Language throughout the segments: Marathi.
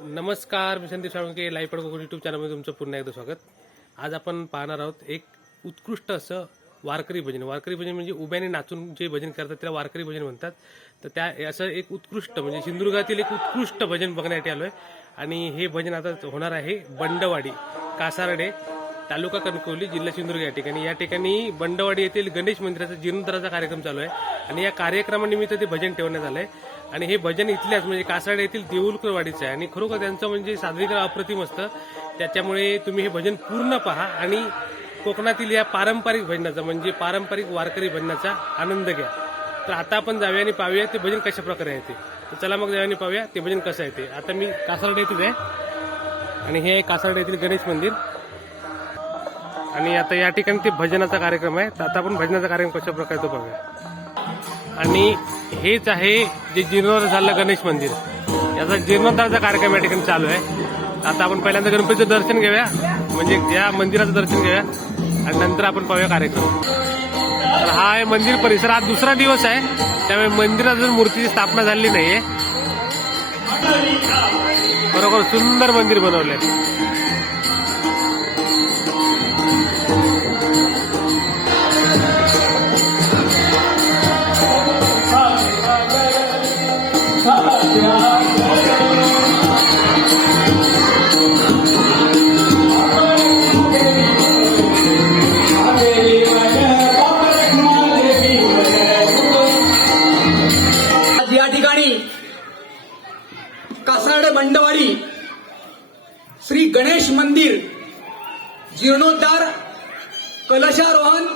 नमस्कार, मी संदीप साळुंके. लाईव्ह पडको यूट्यूब चॅनलमध्ये तुमचं पुन्हा एकदा स्वागत. आज आपण पाहणार आहोत एक उत्कृष्ट असं वारकरी भजन. वारकरी भजन म्हणजे उभ्याने नाचून जे भजन करतात त्याला वारकरी भजन म्हणतात. तर त्या असं एक उत्कृष्ट म्हणजे सिंधुदुर्गातील एक उत्कृष्ट भजन बघण्यासाठी आलोय. आणि हे भजन आता होणार आहे बंडवाडी, कासारडे, तालुका कणकवली, जिल्हा सिंधुदुर्ग या ठिकाणी. या ठिकाणी बंडवाडी येथील गणेश मंदिराचा जीर्णोद्धाराचा कार्यक्रम चालू आहे. आणि या कार्यक्रमानिमित्त ते भजन ठेवण्यात आलंय. आणि हे भजन इथल्याच म्हणजे कासारडे येथील देऊळकरवाडीचं आहे. आणि खरोखर त्यांचं म्हणजे सादरीकरण अप्रतिम असतं. त्याच्यामुळे तुम्ही हे भजन पूर्ण पहा आणि कोकणातील या पारंपरिक भजनाचा म्हणजे पारंपरिक वारकरी भजनाचा आनंद घ्या. तर आता आपण जाऊया आणि पाहूया ते भजन कशा प्रकारे आहे ते. तर चला मग जाऊया आणि पाहूया ते भजन कसं आहे ते. आता मी कासारडे येथील आहे आणि हे आहे कासारडे येथील गणेश मंदिर. आणि आता या ठिकाणी ते भजनाचा कार्यक्रम आहे. तर आता आपण भजनाचा कार्यक्रम कशा प्रकारे तो पाहूया. आणि हेच आहे जे जीर्णोद्धार झालं गणेश मंदिर, याचा जीर्णोद्धाराचा कार्यक्रम या ठिकाणी चालू आहे. आता आपण पहिल्यांदा गणपतीचं दर्शन घेऊया, म्हणजे या मंदिराचं दर्शन घेऊया आणि नंतर आपण पाहूया कार्यक्रम. तर हा आहे मंदिर परिसर. आज दुसरा दिवस आहे, त्यामुळे मंदिरात अजून मूर्तीची स्थापना झालेली नाहीये. बरोबर सुंदर मंदिर बनवलंय. या ठिकाणी कासारडे बंडवाडी श्री गणेश मंदिर जीर्णोद्धार, कलशारोहण,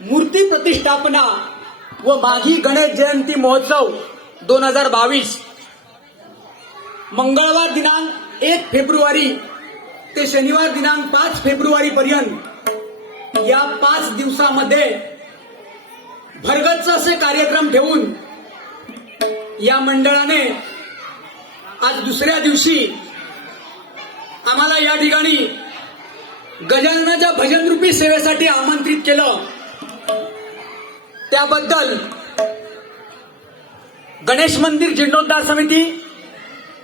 मूर्ती प्रतिष्ठापना व माघी गणेश जयंती महोत्सव 2022 मंगळवार दिनांक 1 फेब्रुवारी ते शनिवार दिनांक 5 फेब्रुवारी पर्यंत या 5 दिवसामध्ये भरगच्च असे कार्यक्रम ठेवून या मंडळाने आज दुसऱ्या दिवशी आम्हाला या ठिकाणी गजाननाच्या भजनरूपी सेवेसाठी आमंत्रित केलं. त्याबद्दल गणेश मंदिर जीर्णोद्धार समिती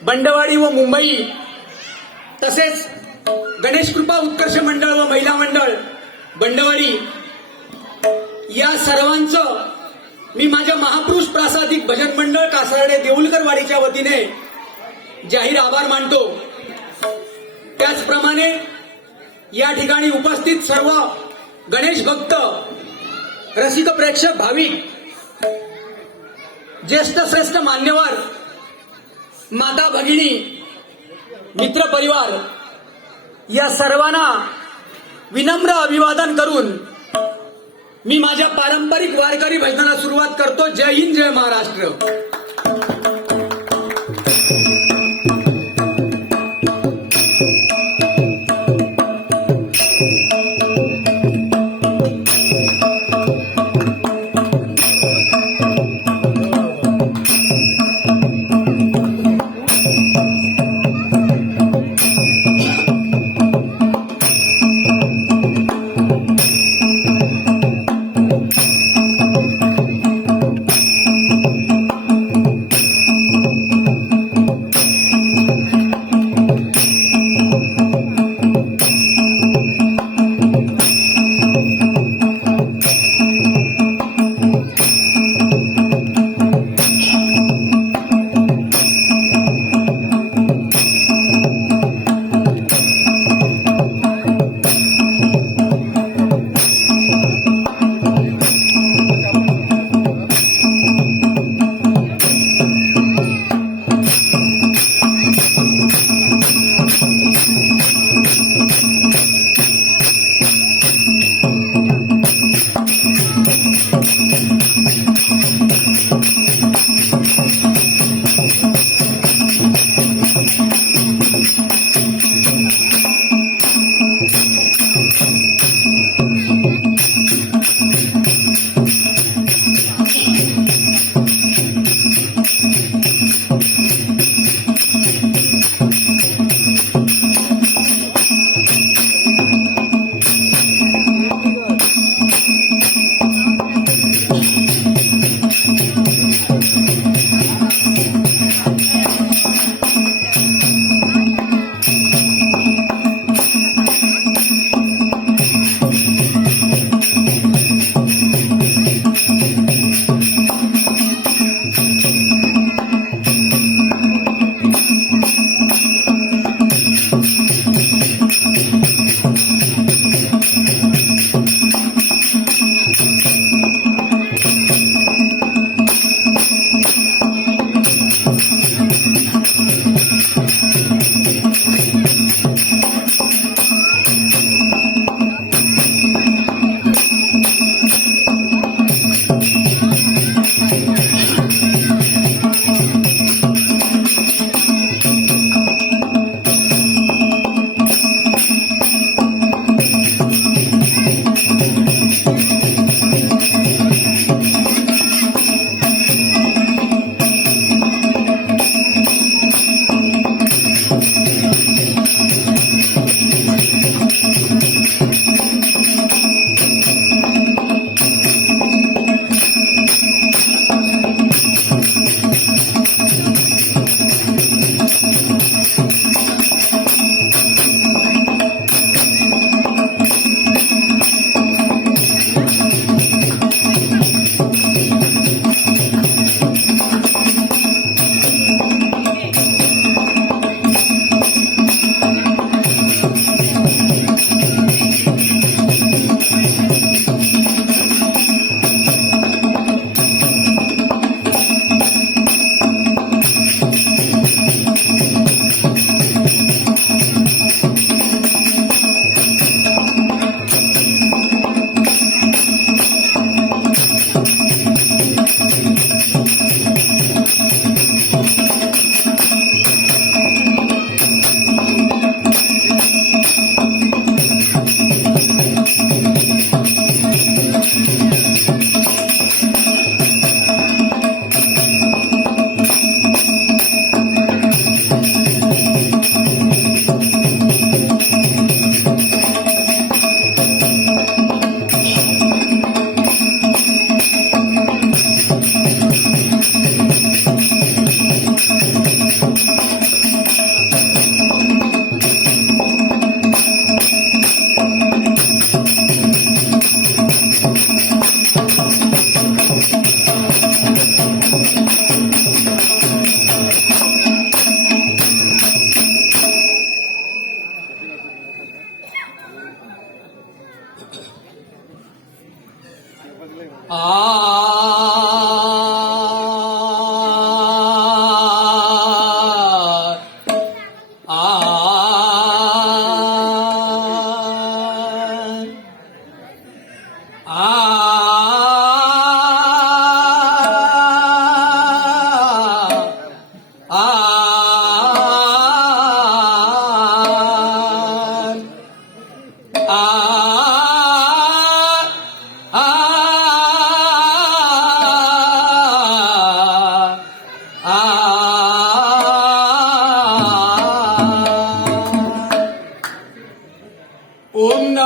बंडवाडी व मुंबई, तसेच गणेश कृपा उत्कर्ष मंडळ व महिला मंडळ बंडवाडी या सर्वांचं मी माझ्या महापुरुष प्रासादिक भजन मंडळ कासारडे देऊळकरवाडीच्या वतीने जाहीर आभार मानतो. त्याचप्रमाणे या ठिकाणी उपस्थित सर्व गणेश भक्त, रसिक प्रेक्षक, भाविक, ज्येष्ठ श्रेष्ठ मान्यवर, माता भगिनी, मित्र परिवार या सर्वांना विनम्र अभिवादन करून मी माझ्या पारंपरिक वारकरी भजनाला सुरुवात करतो. जय हिंद, जय महाराष्ट्र.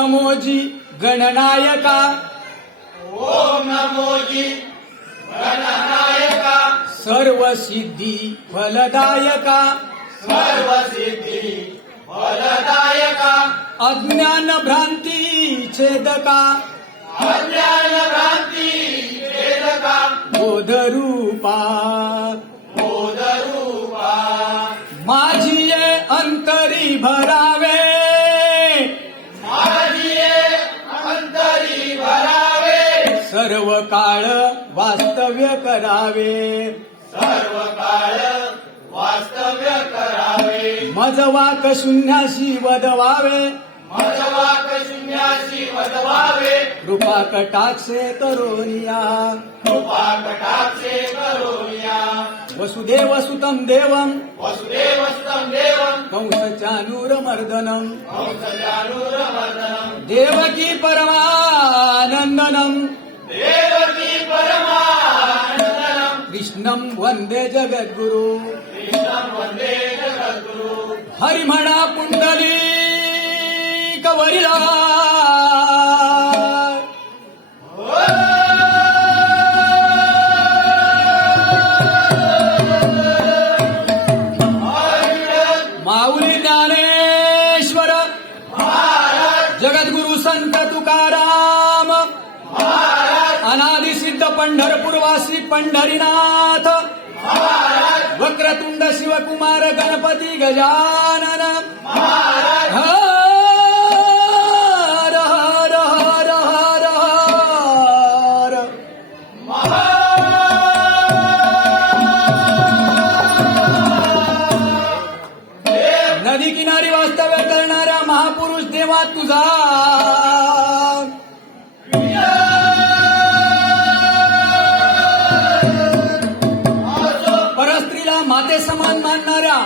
नमोजी गणनायका ओम नमोजी गणनायका सर्व सिद्धी फलदायका सर्व सिद्धी फलदायका अज्ञान भ्रांती छेदका अज्ञान भ्रांती वेदका बोधरूपा बोधरूपा माझी ये अंतरी भरावे माझी अंतरी भरावे सर्व काळ वास्तव्य करावे सर्व काळ वास्तव्य करावे मजवाक शून्याशी वदवावे मजवाक शून्याशी वदवावे कृपा कटाक्षे करोनिया कृपा कटाक्षे करोनिया वसुदेव सुतं देवं वसुदेवस्तं देवं कंस चानूरमर्दनम् कंसचानूरमर्दनम् देवकी परमानन्दनम् देवकी परमानन्दनम् कृष्णं वन्दे जगद्गुरु कृष्णं वन्दे जगद्गुरु हरिमणा पुंडली कवरिला माऊली ज्ञानेश्वर जगद्गुरु संत तुकाराम अनादि सिद्ध पंढरपूरवासी पंढरीनाथ वक्रतुंड शिवकुमार गणपती गजानन हर हर हर हर हर नदी किनारी वास्तव्य करणाऱ्या महापुरुष देवा तुझा परस्त्रीला माते समान मानणाऱ्या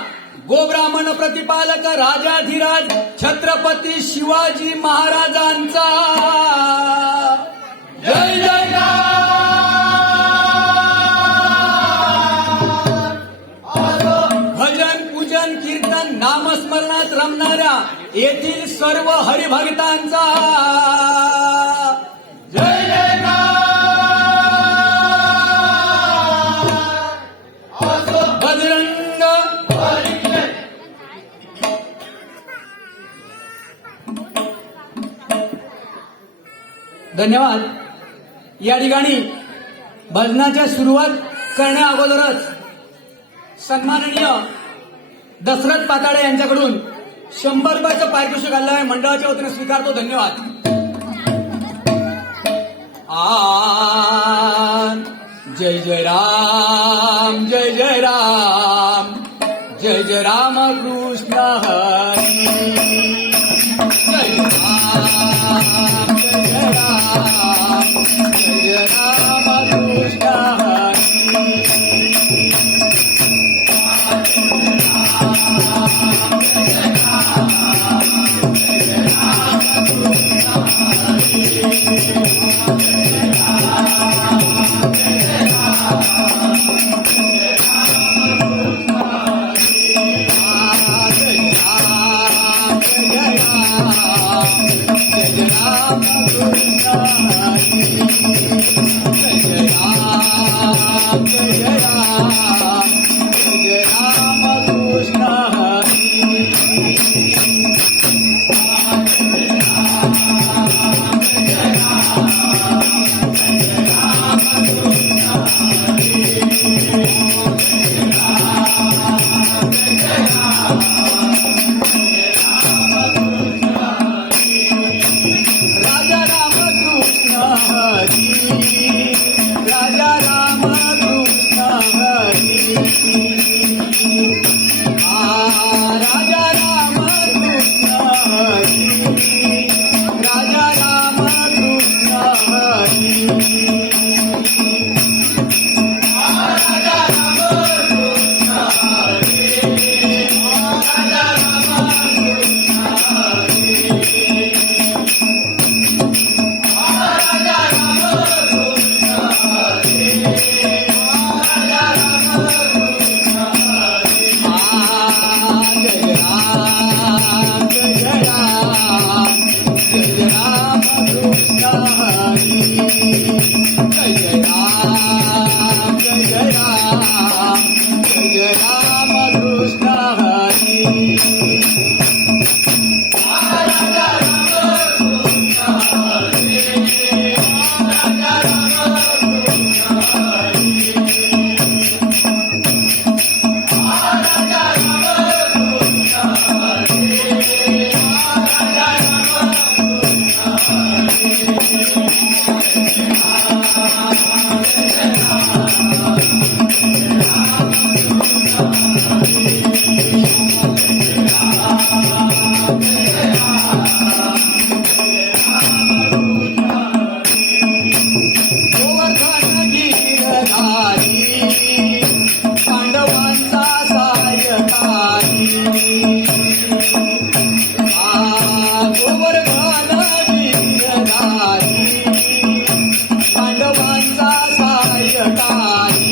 गोब्राह्मण प्रतिपालक राजाधिराज छत्रपती शिवाजी महाराजांचा जय जयकार भजन पूजन कीर्तन नामस्मरणात रमणाऱ्या येथील सर्व हरिभक्तांचा जय जयकार बजरंग धन्यवाद. या ठिकाणी भजनाच्या सुरुवात करण्या अगोदरच सन्माननीय दशरथ पाताडे यांच्याकडून 100 रुपयाचं पारितोषिक आलं आहे. मंडळाच्या वतीने स्वीकारतो. धन्यवाद. जय जय राम जय जय राम जय जय राम कृष्ण हरी जय राम जय जय राम जय जय राम कृष्ण हरी जय पांडवांचा सायकारी गोवर्धन गिरधारी पांडवांचा सायकारी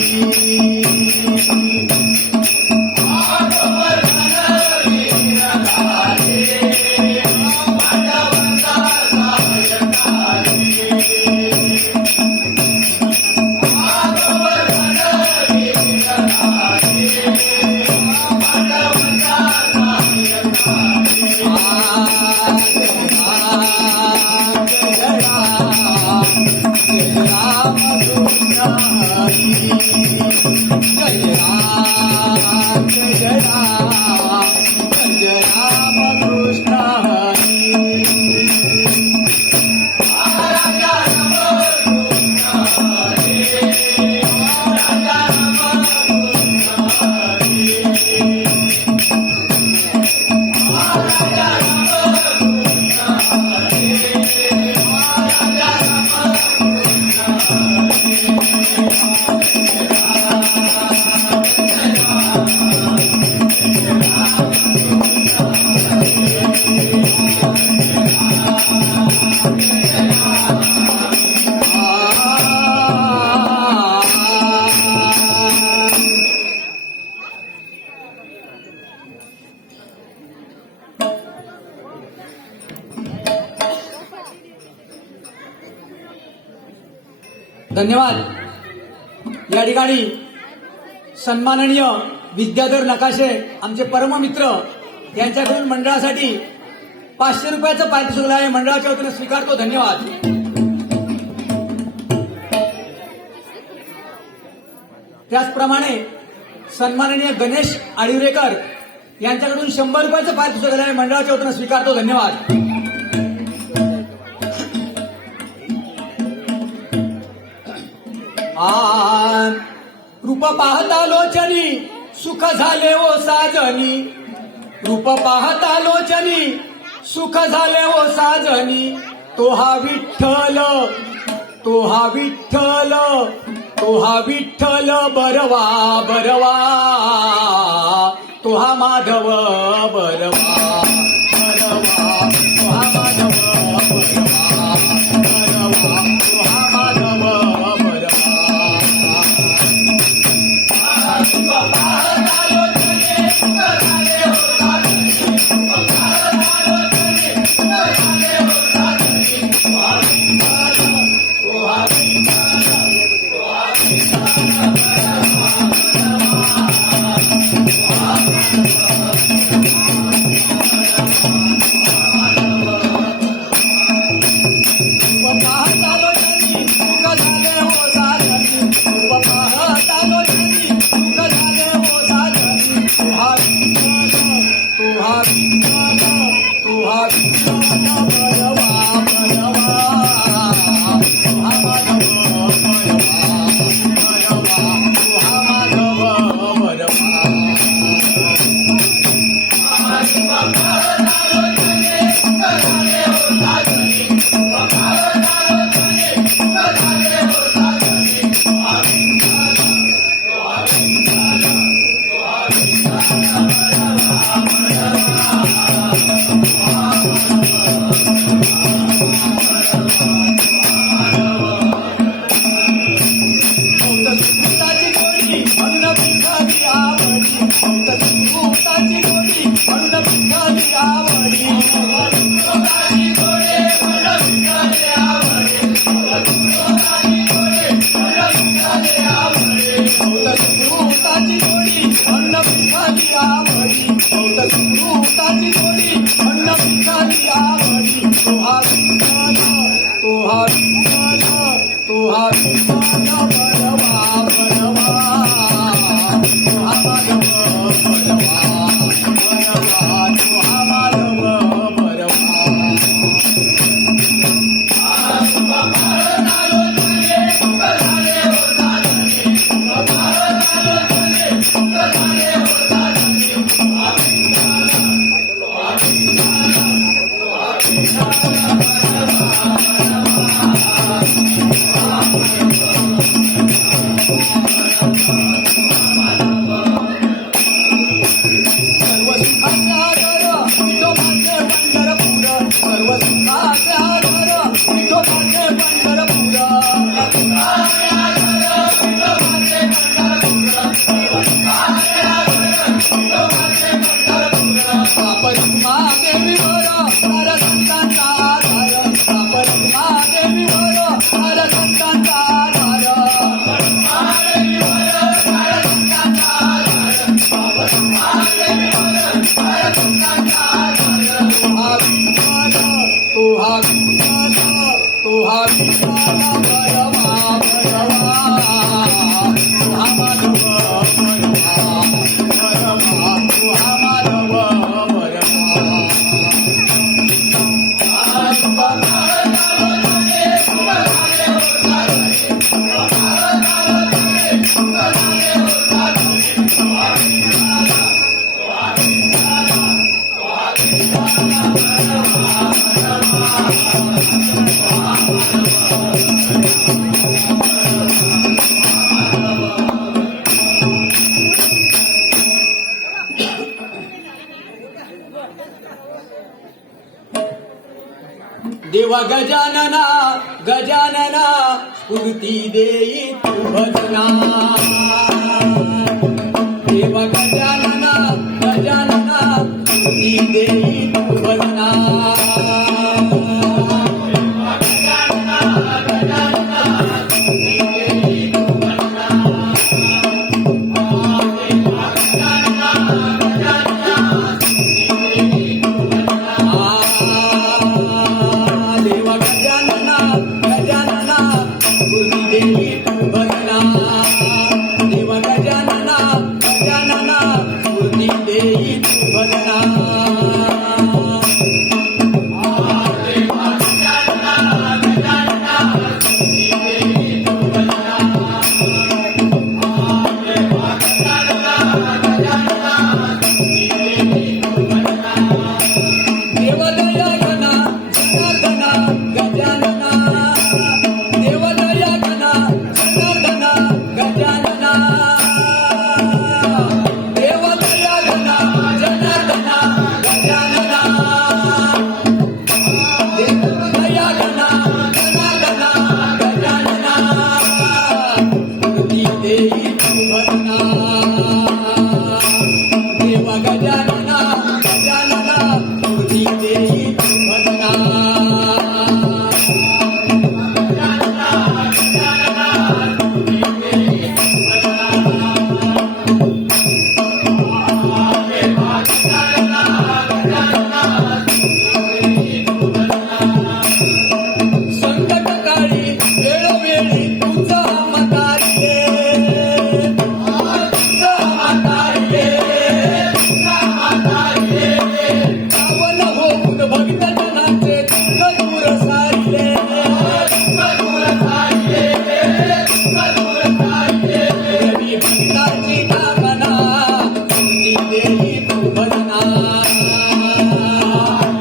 धन्यवाद. या ठिकाणी सन्माननीय विद्याधर नकाशे आमचे परममित्र यांच्याकडून मंडळासाठी 500 रुपयाचं पारितोषिक आहे. मंडळाच्या वतीने स्वीकारतो. धन्यवाद. त्याचप्रमाणे सन्माननीय गणेश आडिवरेकर यांच्याकडून 100 रुपयाचं पारितोषिक आहे. मंडळाच्या वतीने स्वीकारतो. धन्यवाद. रूप पाहता लोचनी सुख झाले ओ साजनी रूप पाहता लोचनी सुख झाले ओ साजनी तो हा विठ्ठल तो हा विठ्ठल तो हा विठ्ठल बरवा बरवा तो हा माधव बरवा बरवा तो हा माधव बरवा बरवा तो हा माधव आवडी अमृताची गोडी अन्न पिकाची आवडी तोहा विठ्ठल तोहा विठ्ठल तोहा विठ्ठल बडवा बडवा तोहा माधव बडवा बडवा तोहा माधव बडवा सर्व सुखाचा घर विठोबाचे पंढरपूर सर्व सुखाचा घर विठोबाचे पंढरपूर अपरिमा देवीवर हर संतांचा आधार अपरिमा देवीवर हर संतांचा तोहा विठ्ठल तोहा विठ्ठल बडवा बडवा तोहा माधव बडवा बडवा तोहा माधव बडवा देवा गजानना गजानना स्फूर्ती देई तू भजना देवा गजानना गजानना स्फूर्ती देई तू भजना देवा गजानना गजानना स्फूर्ती देई तू भजना देवा गजानना गजानना स्फूर्ती देई तू भजना देवदयागना जनार्दना गजानना देवदयागना जनार्दना गजानना देवदयागना जनार्दना गजानना देवदयागना जनार्दना गजानना स्फूर्ती देई तू भजना देवा गजानना गजानना स्फूर्ती देई तू भजना संकटकाळी वेळोवेळी तुझा मतारिले तुझा मतारिले पावन होऊन भक्त जनाचे दुःख दूर सारिले देवी भक्ताची कामना स्फूर्ती देई तू भजना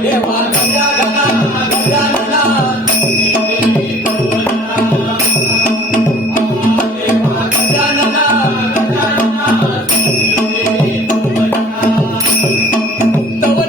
देवा गजानना गजानना गजानना तव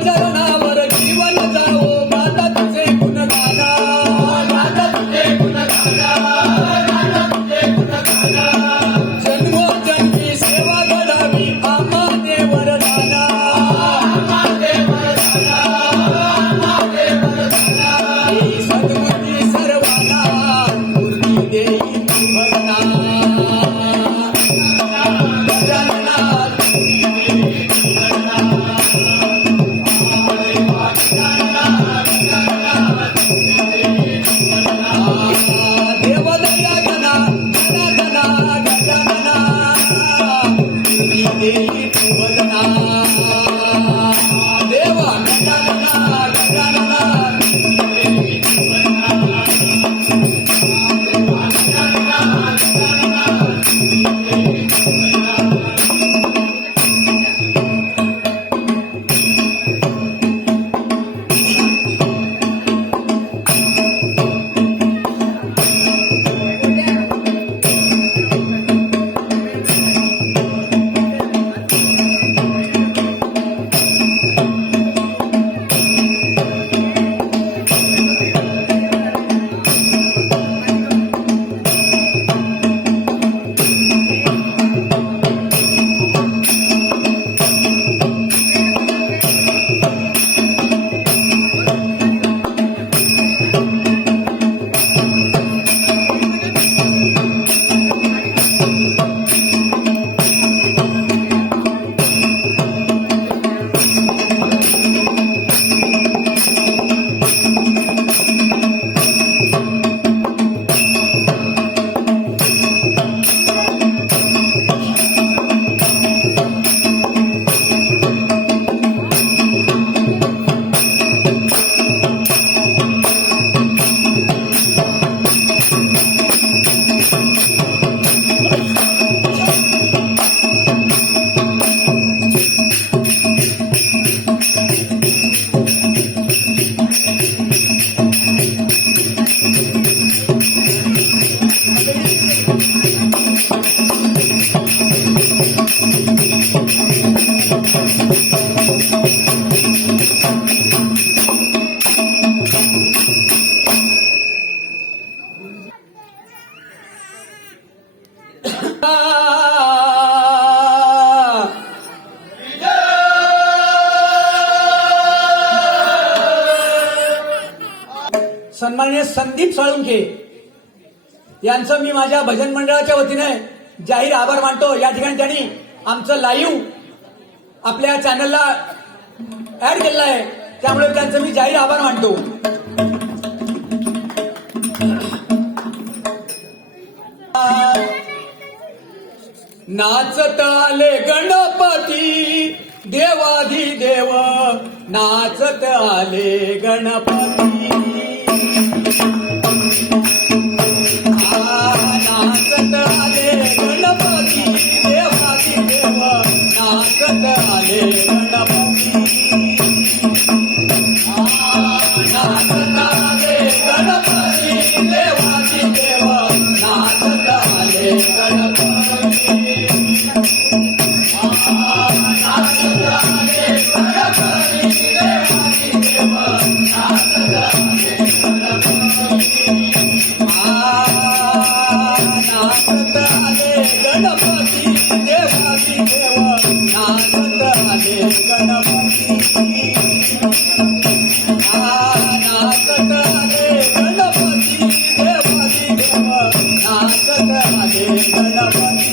सन्माननीय संदीप साळुंखे यांचं मी माझ्या भजन मंडळाच्या वतीने जाहीर आभार मानतो. या ठिकाणी त्यांनी आमचं लाईव्ह आपल्या चॅनलला ऍड केलेलं आहे, त्यामुळे त्यांचं मी जाहीर आभार मानतो. नाचत आले गणपती देवाधिदेव, नाचत आले गणपती. नाचत आले गणपती देवाधिदेव, नाचत आले गणपती. नाचत आले गणपती देवाधिदेव, नाचत आले गणपती. गणपती देवाची देव, नाचत आले गणपती. नाचत आले गणपती देवाची देव, नाचत आले गणपती. नाचत आले गणपती देवाची देव, नाचत आले गणपती.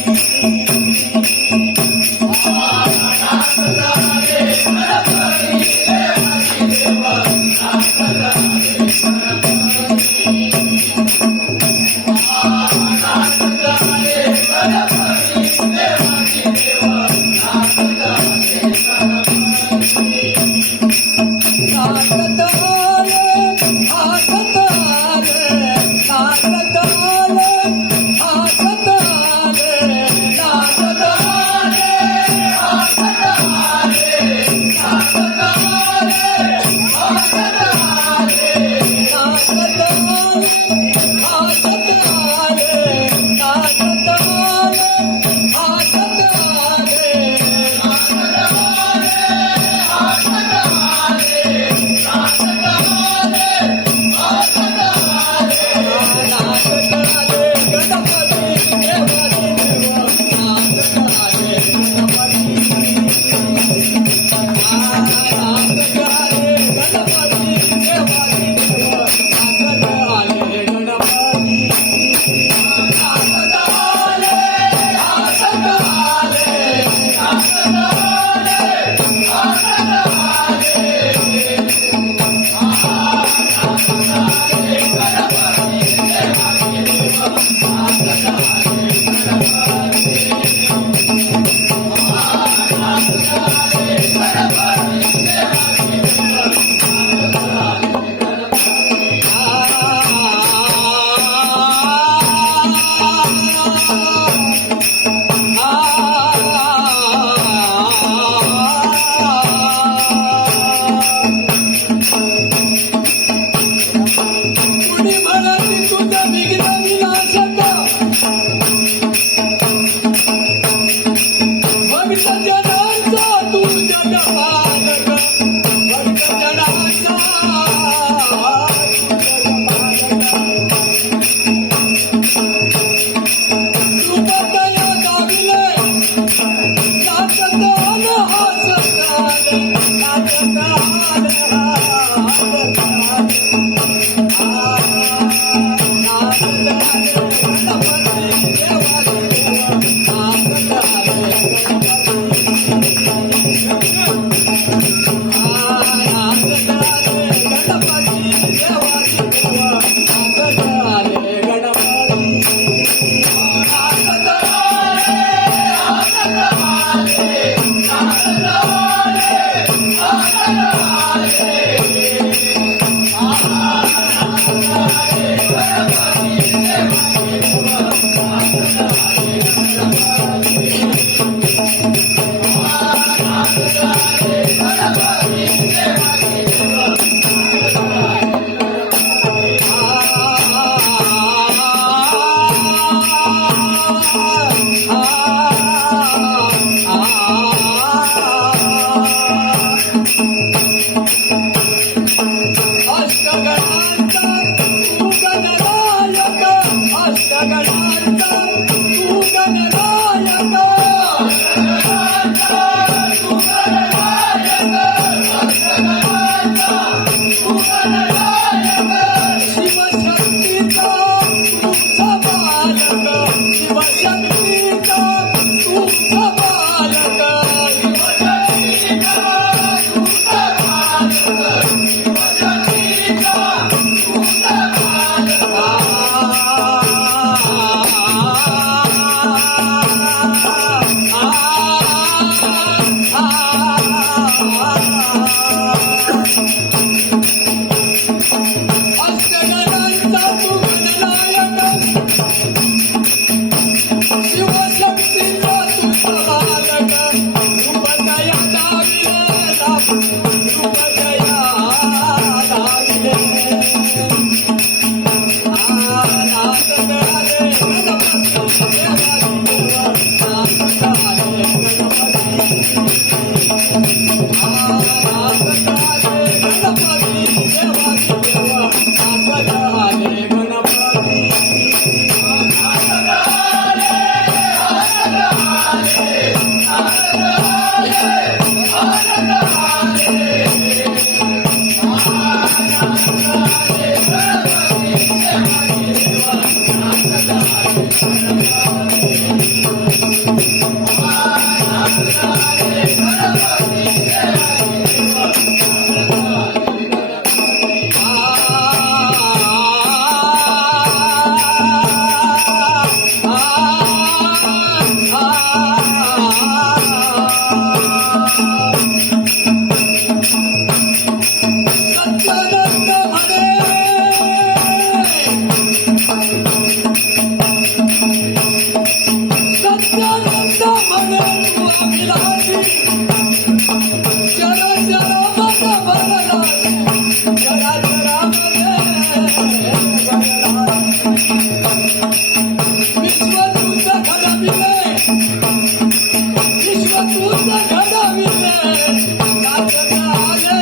अष्टगणांचा तू गणनायक, शिवशक्तीचा तू प्रभावक, रूपदया दाविले, रूपदया दाविले. नाथ कराले गणपती देवाची देवा, नाथ कराले गणपती. नाथ कराले गणपती देवाची देवा, नाथ कराले गणपती. सत्यानंद म्हणे, सत्यानंद म्हणे तू अभिलाषी, चरा चरा मत भरला, चरा चरा मध्ये भरला. विश्व तुझं घडविले, विश्व तुझं घडविले, नाचत आले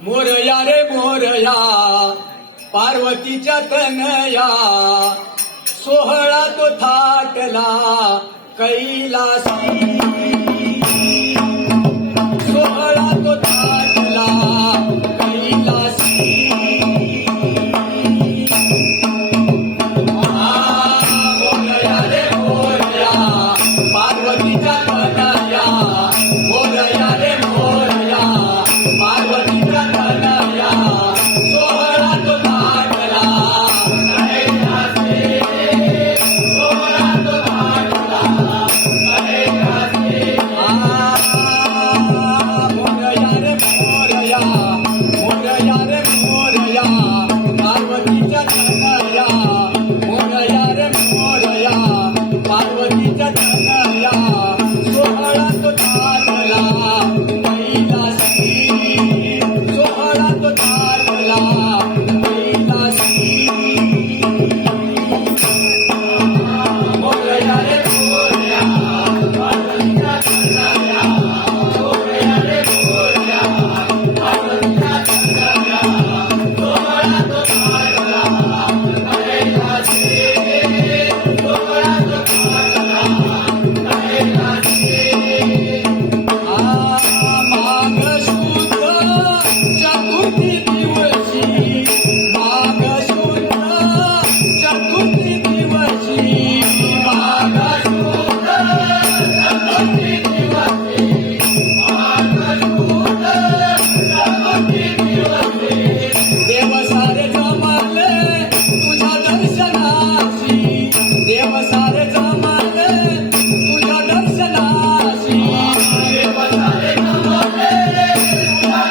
मोरया रे मोरया, पार्वतीच्या तनया, सोहळा तो थाटला कैलासी, सोहळा तो थाटला कैलासी. मोरया रे मोरया, पार्वतीच्या तनया, मोरया रे मोरया, पार्वतीच्या तनया, सोहळा तो थाटला कैलासी, सोहळा तो थाटला कैलासी. मोरया रे मोरया, मोरया रे मोरया, पार्वतीच्या तनया, मोरया रे मोरया, पार्वतीच्या तनया, सोहळा तो थाटला कैलासी, सोहळा तो थाटला कैलासी. मोरया रे मोरया, पार्वतीच्या तनया, मोरया रे मोरया, पार्वतीच्या तनया, सोहळा तो थाटला कैलासी, सोहळा तो थाटला कैलासी. माघ शुद्ध चतुर्थी दिवशी, माघ शुद्ध चतुर्थी दिवशी, माघ शुद्ध चतुर्थी दिवशी, माघ शुद्ध चतुर्थी दिवशी. देव सारे जमाले तुझ्या दर्शनाशी, देव सारे जमाले तुझ्या दर्शनाशी, देव सारे जमाले तुझ्या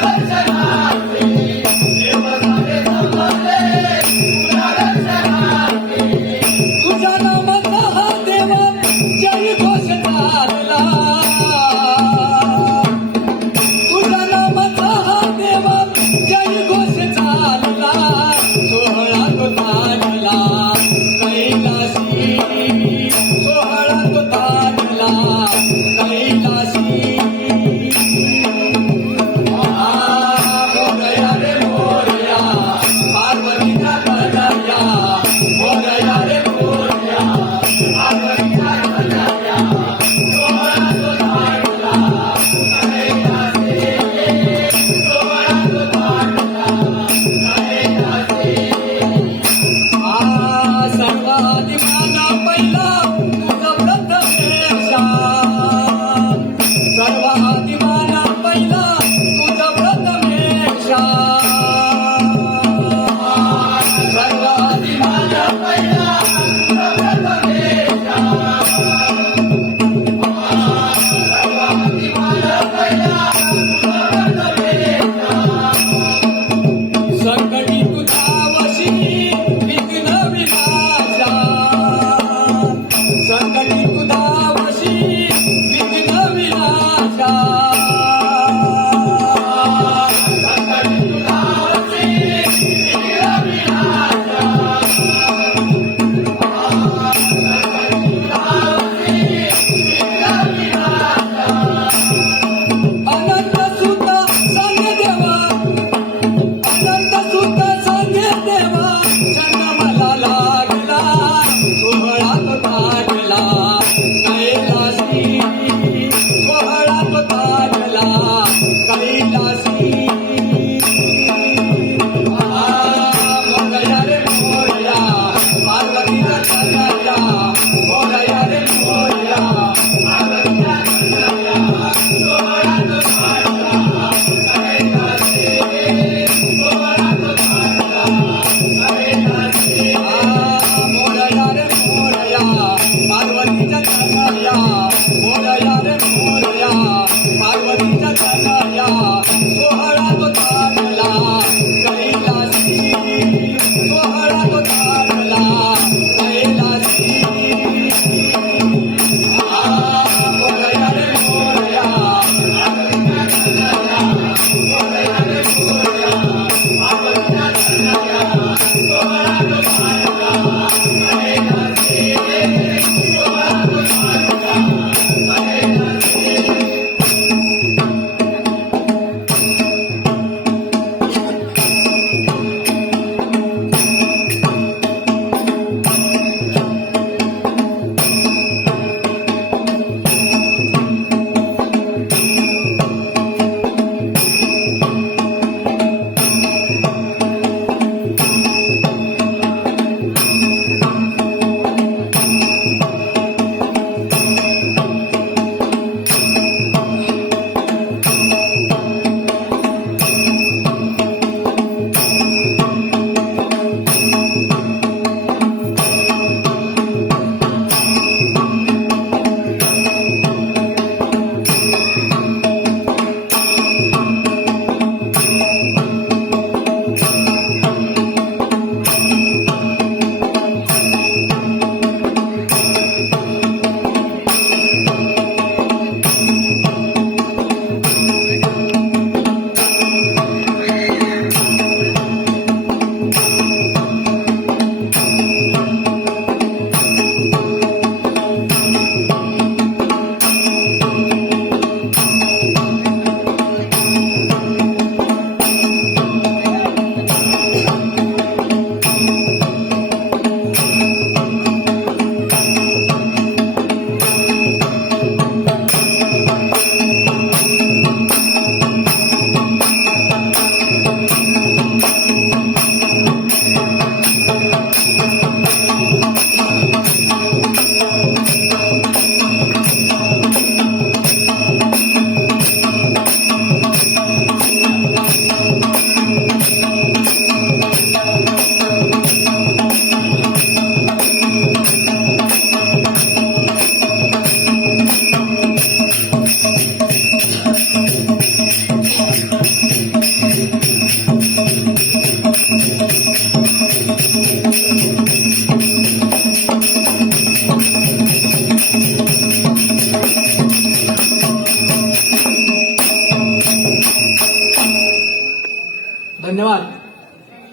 धन्यवाद.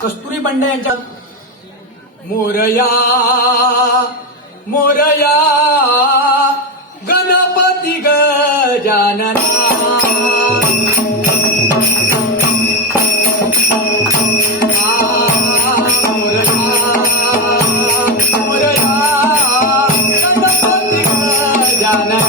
कस्तुरी बंडे यांच्या मोरया मोरया गणपती गजानना मोरया मोरया गणपती गजानना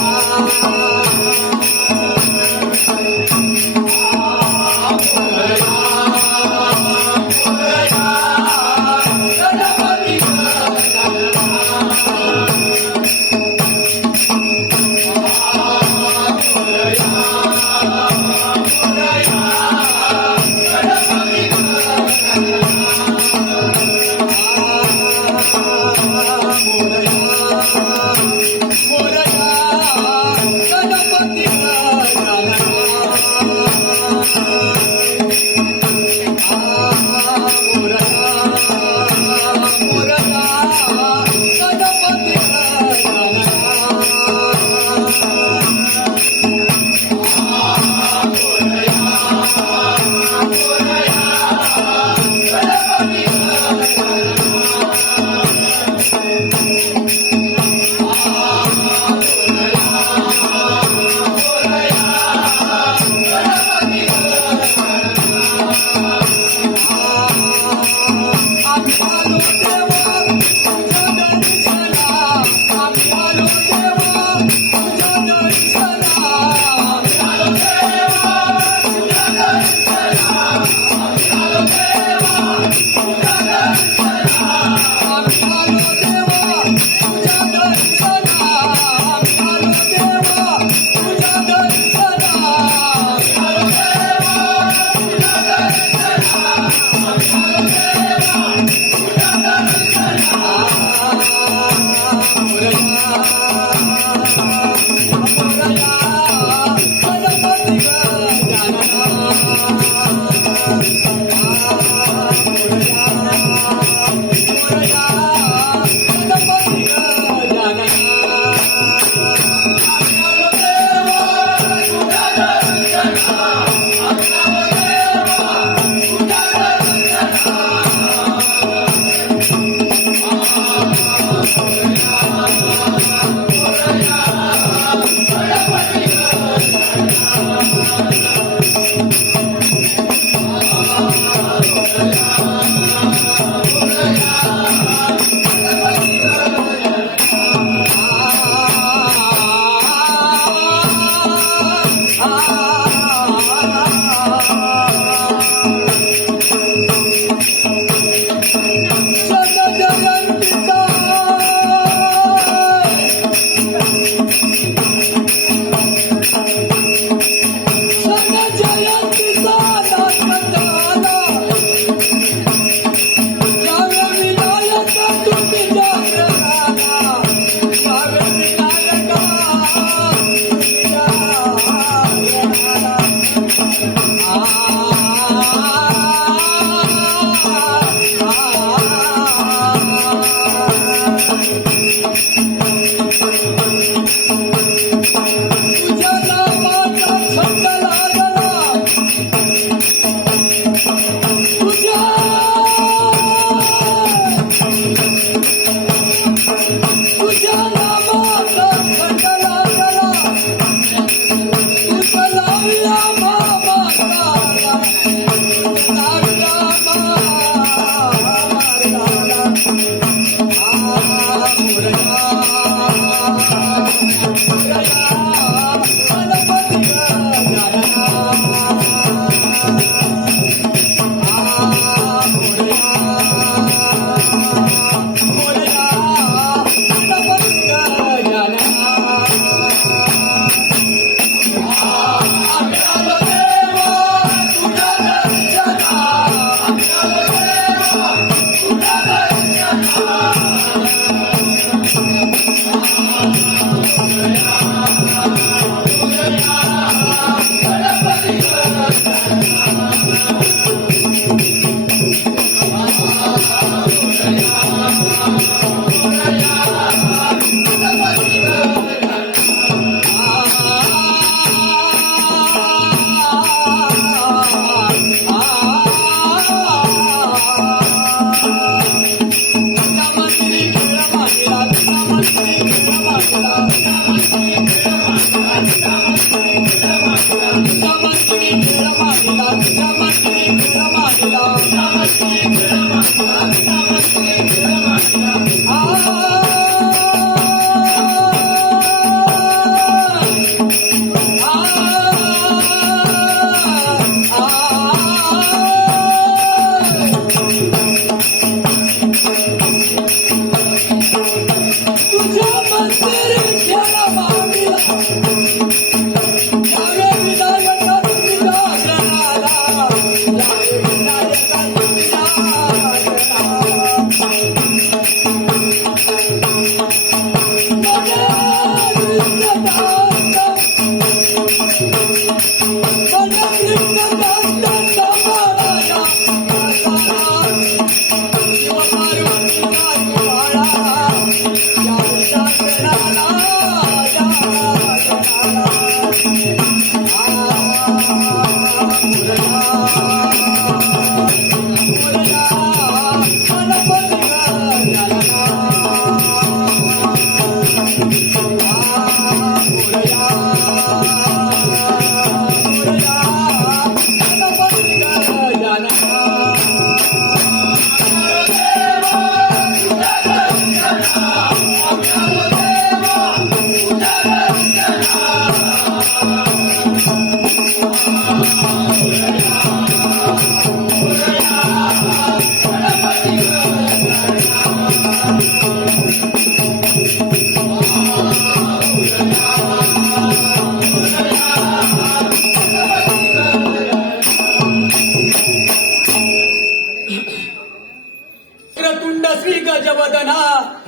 वक्रतुंड श्री गजवदना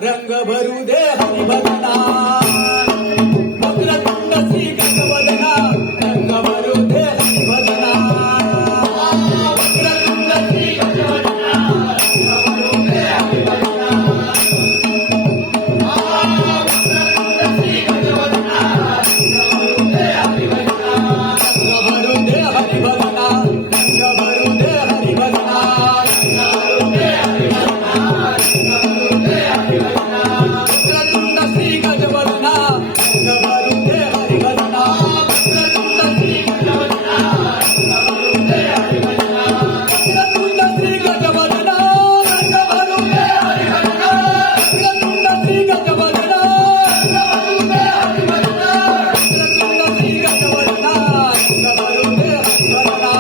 रंग भरू दे हरिभजना वक्रतुंड श्री गजवदना रंग भरू दे हरिभजना वक्रतुंड श्री गजवदना रंग भरू दे हरिभजना वक्रतुंड श्री गजवदना रंग भरू दे हरिभजना रंग भरू दे हरिभजना रंग भरू दे हरिभजना वक्रतुंड श्री गजवदना रंग भरू दे हरिभजना वक्रतुंड श्री गजवदना रंग भरू दे हरिभजना वक्रतुंड श्री गजवदना रंग भरू दे हरिभजना वक्रतुंड श्री गजवदना रंग भरू दे हरिभजना वक्रतुंड श्री गजवदना रंग भरू दे हरिभजना वक्रतुंड श्री गजवदना रंग भरू दे हरिभजना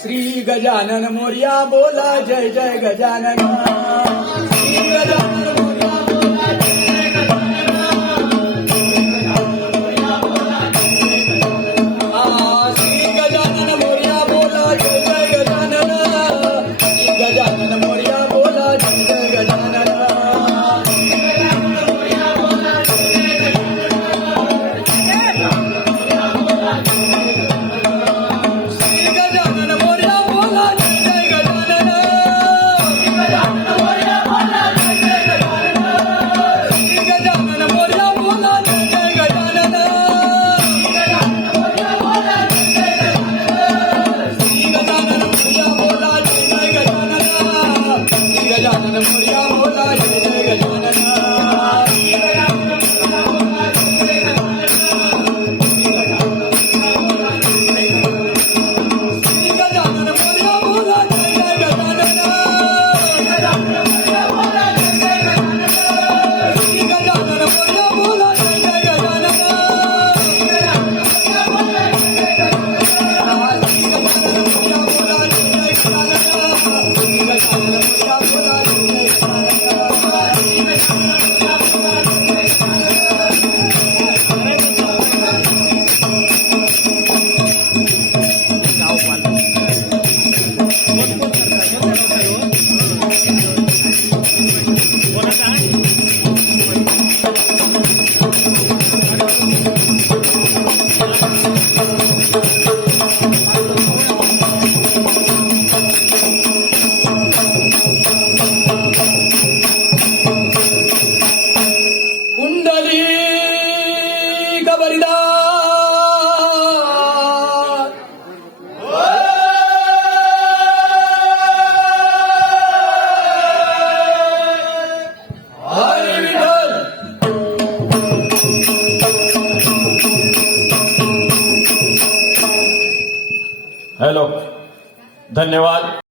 श्री गजानन मोरया बोला जय जय गजानन. श्री गजानन मोरया बोला जय जय गजानन. श्री गजानन मोरया बोला जय जय गजानन. श्री गजानन मोरया बोला जय जय गजानन. हॅलो, धन्यवाद.